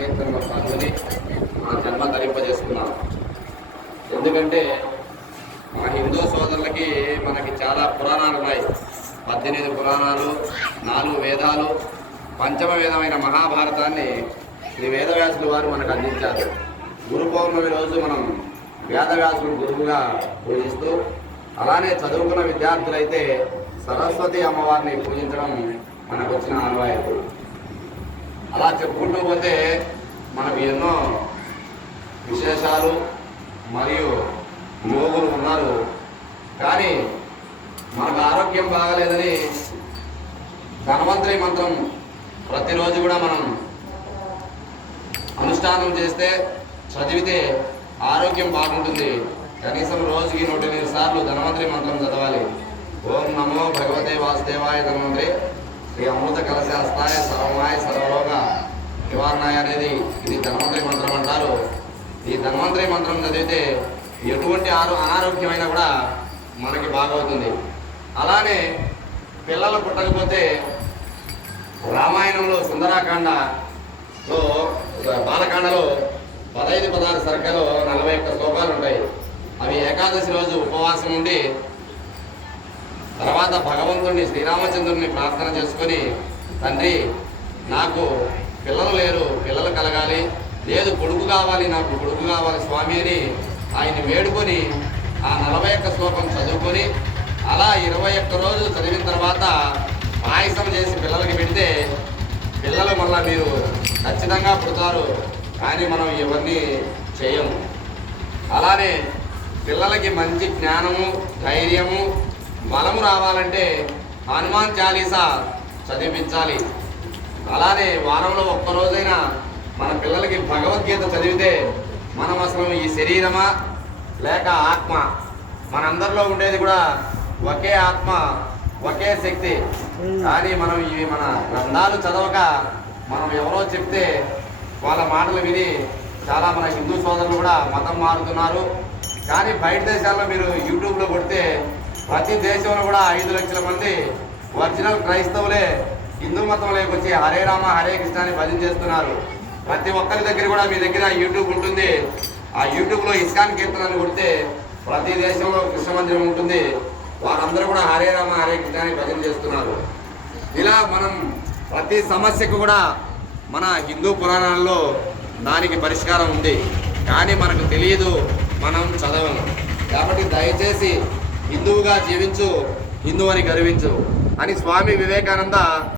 హరినామ పాల్గొని మా జన్మ ధరింపజేసుకున్నాం ఎందుకంటే మన హిందూ సోదరులకి మనకి చాలా పురాణాలు ఉన్నాయి. పద్దెనిమిది పురాణాలు నాలుగు వేదాలు పంచమ వేదమైన మహాభారతాన్ని శ్రీ వేదవ్యాసులు వారు మనకు అందించారు. గురు పౌర్ణమి రోజు మనం వేదవ్యాసులు గురువుగా పూజిస్తూ అలానే చదువుకున్న విద్యార్థులైతే సరస్వతి అమ్మవారిని పూజించడం మనకు వచ్చిన ఆనవాయితీ. అలా చెప్పుకుంటూ పోతే మనకు ఎన్నో విశేషాలు మరియు యోగులు ఉన్నారు. కానీ మనకు ఆరోగ్యం బాగలేదని ధనవంతరి మంత్రం ప్రతిరోజు కూడా మనం అనుష్ఠానం చేస్తే చదివితే ఆరోగ్యం బాగుంటుంది. కనీసం రోజుకి నూట ఎనిమిది సార్లు ధనవంతరి మంత్రం చదవాలి. ఓం నమో భగవతే వాసుదేవాయ ధనవంతరి శ్రీ అమృత కలశాస్తాయ సర్వమాయ సర్వలోక నివారణాయ అనేది ఇది ధన్వంతరి మంత్రం అంటారు. ఈ ధన్వంతరి మంత్రం చదివితే ఎటువంటి ఆరో అనారోగ్యమైనా కూడా మనకి బాగవుతుంది. అలానే పిల్లలు పుట్టకపోతే రామాయణంలో సుందరాకాండలో బాలకాండలో పదహైదు పదహారు సర్కలో నలభై ఒక్క శ్లోకాలు ఉంటాయి. అవి ఏకాదశి రోజు ఉపవాసం ఉండి తర్వాత భగవంతుడిని శ్రీరామచంద్రుడిని ప్రార్థన చేసుకొని తండ్రి నాకు పిల్లలు లేరు పిల్లలు కలగాలి. లేదు కొడుకు కావాలి నాకు కొడుకు కావాలి స్వామి అని ఆయన వేడుకొని ఆ నలభై ఒక్క శ్లోకం చదువుకొని అలా ఇరవై ఒక్క రోజు చదివిన తర్వాత పాయసం చేసి పిల్లలకి పెడితే పిల్లలు మళ్ళీ మీరు ఖచ్చితంగా పుడతారు. కానీ మనం ఇవన్నీ చేయము. అలానే పిల్లలకి మంచి జ్ఞానము ధైర్యము బలము రావాలంటే హనుమాన్ చాలీసా చదివించాలి. అలానే వారంలో ఒక్క రోజైనా మన పిల్లలకి భగవద్గీత చదివితే మనం అసలు ఈ శరీరమా లేక ఆత్మ? మనందరిలో ఉండేది కూడా ఒకే ఆత్మ ఒకే శక్తి. కానీ మనం ఇవి మన గ్రంథాలు చదవక మనం ఎవరో చెప్తే వాళ్ళ మాటలు విని చాలా మన హిందూ సోదరులు కూడా మతం మారుతున్నారు. కానీ బయట దేశాల్లో మీరు యూట్యూబ్లో కొడితే ప్రతి దేశంలో కూడా ఐదు లక్షల మంది ఒరిజినల్ క్రైస్తవులే హిందూ మతంలోకి వచ్చి హరే రామ హరే కృష్ణ అని భజన చేస్తున్నారు. ప్రతి ఒక్కరి దగ్గర కూడా మీ దగ్గర యూట్యూబ్ ఉంటుంది. ఆ యూట్యూబ్లో ఇస్కాన్ కీర్తన అని కొడితే ప్రతి దేశంలో కృష్ణ మందిరం ఉంటుంది. వారందరూ కూడా హరే రామ హరే కృష్ణ అని భజన చేస్తున్నారు. ఇలా మనం ప్రతి సమస్యకు కూడా మన హిందూ పురాణాల్లో దానికి పరిష్కారం ఉంది. కానీ మనకు తెలియదు మనం చదవము. కాబట్టి దయచేసి హిందువుగా జీవించు హిందువు అని గర్వించు అని స్వామి వివేకానంద